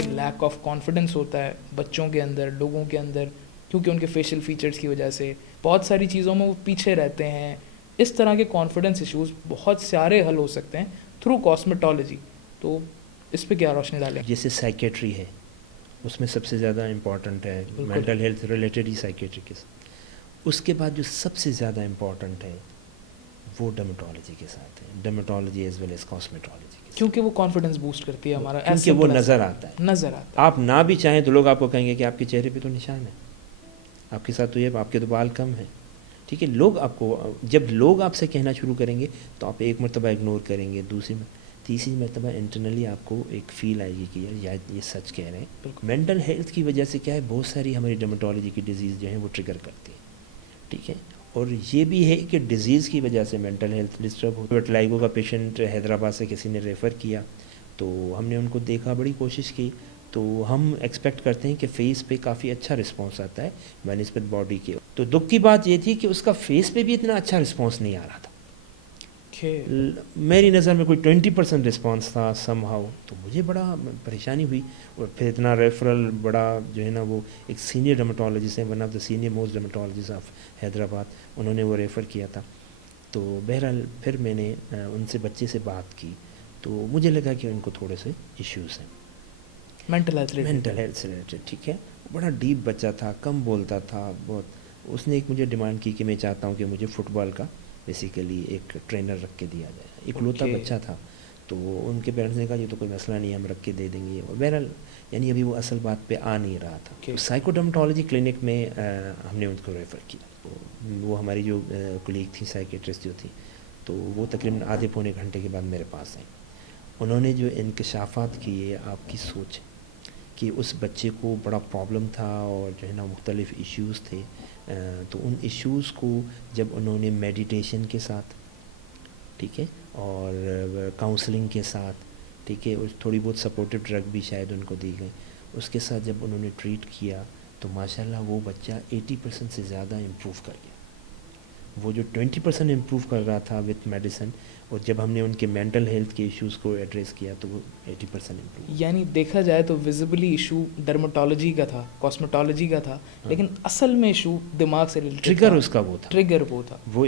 ایک lack of confidence ہوتا ہے بچوں کے اندر, لوگوں کے اندر, کیونکہ ان کے فیشیل فیچرز کی وجہ سے بہت ساری چیزوں میں وہ پیچھے رہتے ہیں. اس طرح کے کانفیڈنس ایشوز بہت سارے حل ہو سکتے ہیں تھرو کاسمیٹولوجی. تو اس پہ کیا روشنی ڈالیں؟ جیسے سائیکیٹری ہے, اس میں سب سے زیادہ امپورٹنٹ ہے مینٹل ہیلتھ ریلیٹڈ ہی سائیکیٹری کے. اس کے بعد جو سب سے زیادہ امپورٹنٹ ہے وہ ڈرمیٹولوجی کے ساتھ ہے, dermatology as well as cosmetology کے ساتھ, کیونکہ وہ کانفیڈنس بوسٹ کرتی ہے ہمارا, کیونکہ وہ نظر آتا ہے. نظر آتا ہے. آپ نہ بھی چاہیں تو لوگ آپ کو کہیں گے کہ آپ کے چہرے پہ تو نشان ہے, آپ کے ساتھ تو یہ, آپ کے تو بال کم ہیں, ٹھیک ہے. لوگ آپ کو, جب لوگ آپ سے کہنا شروع کریں گے تو آپ ایک مرتبہ اگنور کریں گے, تیسری مرتبہ انٹرنلی آپ کو ایک فیل آئے گی کہ یار یہ سچ کہہ رہے ہیں. مینٹل ہیلتھ کی وجہ سے کیا ہے, بہت ساری ہماری ڈرمیٹولوجی کی ڈیزیز جو ہیں وہ ٹریگر کرتی ہیں, ٹھیک ہے. اور یہ بھی ہے کہ ڈیزیز کی وجہ سے مینٹل ہیلتھ ڈسٹرب ہو. وٹلائگو کا پیشنٹ حیدرآباد سے کسی نے ریفر کیا, تو ہم نے ان کو دیکھا, بڑی کوشش کی, تو ہم ایکسپیکٹ کرتے ہیں کہ فیس پہ کافی اچھا رسپانس آتا ہے بنسبت باڈی کے. تو دکھ کی بات یہ تھی کہ اس کا فیس پہ بھی اتنا اچھا رسپانس نہیں آ رہا تھا. میری نظر میں کوئی 20% رسپانس تھا سم ہاؤ. تو مجھے بڑا پریشانی ہوئی. اور پھر اتنا ریفرل بڑا جو ہے نا, وہ ایک سینئر ڈرمیٹولوجسٹ ہیں, one of the senior most dermatologist of Hyderabad, انہوں نے وہ ریفر کیا تھا. تو بہرحال پھر میں نے ان سے, بچے سے بات کی, تو مجھے لگا کہ ان کو تھوڑے سے ایشوز ہیں مینٹل ہیلتھ سے ریلیٹڈ, ٹھیک ہے. بڑا ڈیپ بچہ تھا, کم بولتا تھا بہت. اس نے ایک مجھے ڈیمانڈ کی کہ میں چاہتا ہوں کہ مجھے فٹ بال کا بیسیکلی ایک ٹرینر رکھ کے دیا جائے. اکلوتا بچہ تھا, تو ان کے پیرنٹس نے کہا یہ تو کوئی مسئلہ نہیں ہے, ہم رکھ کے دے دیں گے. اور بہرحال یعنی ابھی وہ اصل بات پہ آ نہیں رہا تھا. سائیکو ڈرمیٹولوجی کلینک میں ہم نے ان کو ریفر کیا. وہ ہماری جو کولیگ تھی سائیکیٹرسٹ جو تھی, تو وہ تقریباً آدھے پونے گھنٹے کے بعد میرے پاس آئیں. انہوں نے جو انکشافات کیے, آپ کی سوچ کہ اس بچے کو بڑا پرابلم تھا اور جو ہے نا مختلف ایشوز تھے. تو ان ایشوز کو جب انہوں نے میڈیٹیشن کے ساتھ, ٹھیک ہے, اور کاؤنسلنگ کے ساتھ, ٹھیک ہے, اور تھوڑی بہت سپورٹو ڈرگ بھی شاید ان کو دی گئی, اس کے ساتھ جب انہوں نے ٹریٹ کیا تو ماشاءاللہ وہ بچہ 80% سے زیادہ امپروو کر گیا. وہ جو 20% امپروو کر رہا تھا وتھ میڈیسن, اور جب ہم نے ان کے مینٹل ہیلتھ کے ایشوز کو ایڈریس کیا تو وہ 80% امپروو. یعنی دیکھا جائے تو ویزیبلی ایشو ڈرمیٹولوجی کا تھا, کاسمیٹولوجی کا تھا, لیکن اصل میں ایشو دماغ سے ریلیٹڈ, ٹریگر اس کا وہ تھا, ٹریگر وہ تھا. وہ